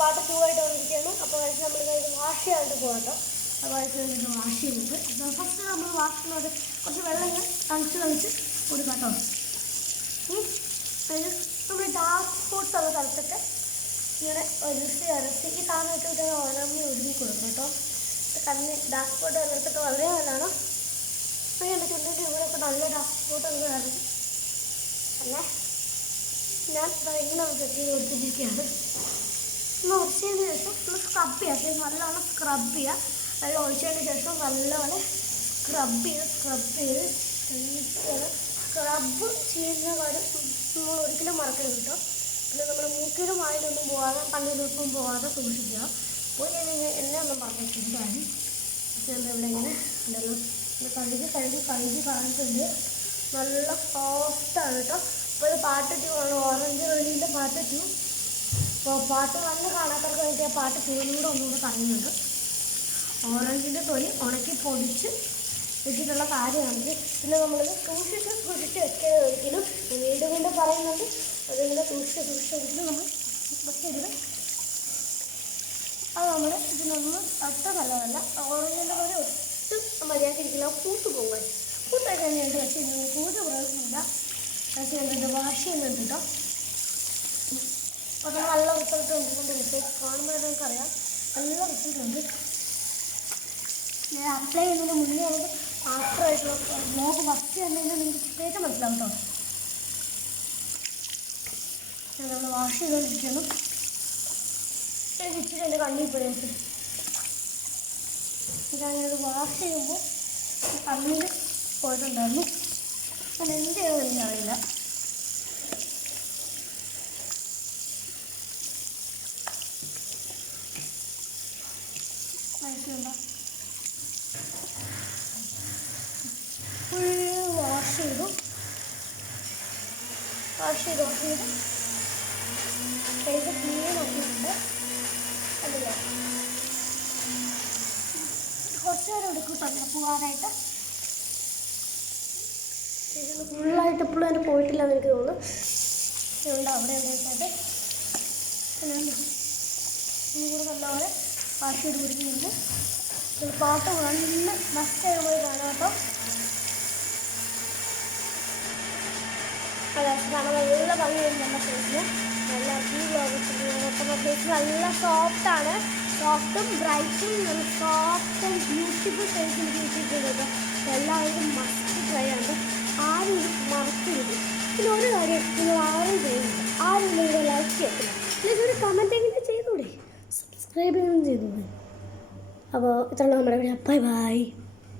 Part 2 ആയിട്ട് വന്നിരിക്കുകയാണ്. അപ്പോൾ നമ്മൾ ഇത് വാഷ് ചെയ്യാണ്ട് പോകാം കേട്ടോ. അപ്പോൾ ഇത് വാഷ് ചെയ്തിട്ട് ഫസ്റ്റ് നമ്മൾ വാഷ് ചെയ്യുന്നത് കുറച്ച് വെള്ളം തളിച്ച് കൊടുക്കാം കേട്ടോ. അതിന് നമ്മൾ ഡാർക്ക് സ്പോട്ട്സ് ഉള്ള സ്ഥലത്തൊക്കെ ഇങ്ങനെ അരച്ച് ഈ സാധനമൊക്കെ ഇട്ട് ഉണങ്ങി ഒതുങ്ങി കൊടുക്കും കേട്ടോ. കണ്ണ് ഡാർക്ക് സ്പോട്ട് ഉള്ളിടത്തൊക്കെ വളരെ നല്ലതാണ്. അപ്പോൾ എൻ്റെ ചുണ്ടിൻ്റെ ഇവിടെയൊക്കെ നല്ല ഡാർക്ക് സ്പോട്ട് ഒക്കെ കാണും. പിന്നെ ഞാൻ ഇങ്ങനെ സെറ്റ് ചെയ്ത് കൊടുത്തിരിക്കുകയാണ്. ഒന്ന് ഒഴിച്ചതിന് ശേഷം ഒന്ന് സ്ക്രബ് ചെയ്യുക. നല്ലോണം സ്ക്രബ് ചെയ്യുക. വെള്ളം ഒഴിച്ചതിന് ശേഷം നല്ലപോലെ സ്ക്രബ് ചെയ്ത് സ്ക്രബ് ചെയ്യുന്ന കാര്യം നമ്മൾ ഒരിക്കലും മറക്കരുത് കേട്ടോ. പിന്നെ നമ്മുടെ മൂക്കിലും വായിലൊന്നും പോകാതെ കണ്ണിലൊന്നും പോകാതെ സൂക്ഷിക്കുക. പോയി കഴിഞ്ഞാൽ എന്നെ ഒന്നും പറഞ്ഞിട്ടുണ്ടായിരുന്നു. ഇവിടെ ഇങ്ങനെ ഉണ്ടല്ലോ കഴുകി കാണിച്ചിട്ടുണ്ട്. നല്ല സോഫ്റ്റാണ് കേട്ടോ. അപ്പോൾ ഇത് പാർട്ട് 2 ആണ്. ഓറഞ്ച് റെഡിൻ്റെ പാർട്ട് 2. അപ്പോൾ പാർട്ട് 1 കാണാത്തവർക്ക് വേണ്ടി ആ പാർട്ട് 2 ഒന്നുകൂടെ പറയുന്നുണ്ട്. ഓറഞ്ചിൻ്റെ തൊലി ഉണക്കി പൊടിച്ച് വെച്ചിട്ടുള്ള കാര്യമാണ്. പിന്നെ നമ്മളിത് സൂക്ഷിച്ച് വെക്കരുത് ഒരിക്കലും. വീണ്ടും പറയുന്നുണ്ട്. അതിങ്ങനെ സൂക്ഷിച്ച് വെച്ചിട്ട് നമ്മൾ വെക്കരുത്. അത് നമ്മൾ ഇതിനൊന്നും അത്ര നല്ലതല്ല. ഓറഞ്ചിൻ്റെ തൊലി ഒട്ടും മര്യാദയ്ക്കിരിക്കില്ല. പൂത്തായി കഴിഞ്ഞിട്ട് പക്ഷേ ഇതിന് പൂജ പ്രയോജനമില്ല. പക്ഷേ എന്തുണ്ട് വാഷ് ചെയ്യുന്നുണ്ട് കേട്ടോ. അപ്പോൾ നല്ല റിസൾട്ട് ഉണ്ട്. മെസ്സേജ് കാണുമ്പോൾ നമുക്കറിയാം നല്ല റിസൾട്ട് ഉണ്ട്. ഞാൻ അപ്ലൈ ചെയ്യുന്നതിന് മുന്നേ ആണെങ്കിൽ ആഫ്റ്ററായിട്ടുള്ള ബ്ലോഗ് ഫസ്റ്റ് കണ്ടുകഴിഞ്ഞാൽ നിങ്ങൾക്ക് പ്രത്യേകം മനസ്സിലാവും കേട്ടോ. നമ്മൾ വാഷ് ചെയ്തുകൊണ്ടിരിക്കണം. ഇച്ചിരി എൻ്റെ കണ്ണിൽ പോയിട്ട് ഞാനത് വാഷ് ചെയ്യുമ്പോൾ കണ്ണിൽ പോയിട്ടുണ്ടായിരുന്നു. ഞാൻ എന്ത് ചെയ്യണമെന്ന് എനിക്കറിയില്ല. മനസ്സിലുണ്ടോ? ഫുൾ വാഷ് ചെയ്തു ഫേസ് ക്ലീൻ ആക്കിയിട്ടുണ്ട്. അല്ലേ കുറച്ച് നേരം എടുക്കും തന്നെ പോകാനായിട്ട്. ഫുള്ളായിട്ട് എപ്പോഴും എൻ്റെ പോയിട്ടില്ല എന്ന് എനിക്ക് തോന്നുന്നു. അതുകൊണ്ട് അവിടെ എവിടെയൊക്കെയായിട്ട് ഒന്നുകൂടെ നല്ലപോലെ വാഷ് ചെയ്ത് പിടിക്കുന്നുണ്ട്. പാട്ട് നല്ല മസ്റ്റായി പോയി കാണാം കേട്ടോ. കാണാൻ നല്ല ഭംഗിയുണ്ട് നമ്മുടെ ഫേസിന്. നല്ല ഫേസ് നല്ല സോഫ്റ്റാണ്. സോഫ്റ്റും ബ്രൈറ്റും നല്ല സോഫ്റ്റ് ആൻഡ് ബ്യൂട്ടിഫുൾ ഫേസ് എനിക്ക് കിട്ടിയിട്ടുണ്ട്. എല്ലാവരും മസ്റ്റ് ട്രൈ ആണ്. ആരും ഇത് മറക്കരുത്. പിന്നെ ഒരു കാര്യം നിങ്ങൾ ആരും ചെയ്യുന്നില്ല. ആരും ഇവിടെ ലൈക്ക് ചെയ്യത്തില്ല. അല്ലെങ്കിൽ ഒരു കമൻറ്റ് എങ്കിലും ചെയ്തൂടെ, സബ്സ്ക്രൈബ് ചെയ്യുകയും ചെയ്തൂടെ. അപ്പോൾ ഇത്രയുള്ള നമ്മുടെ ബൈ ബൈ.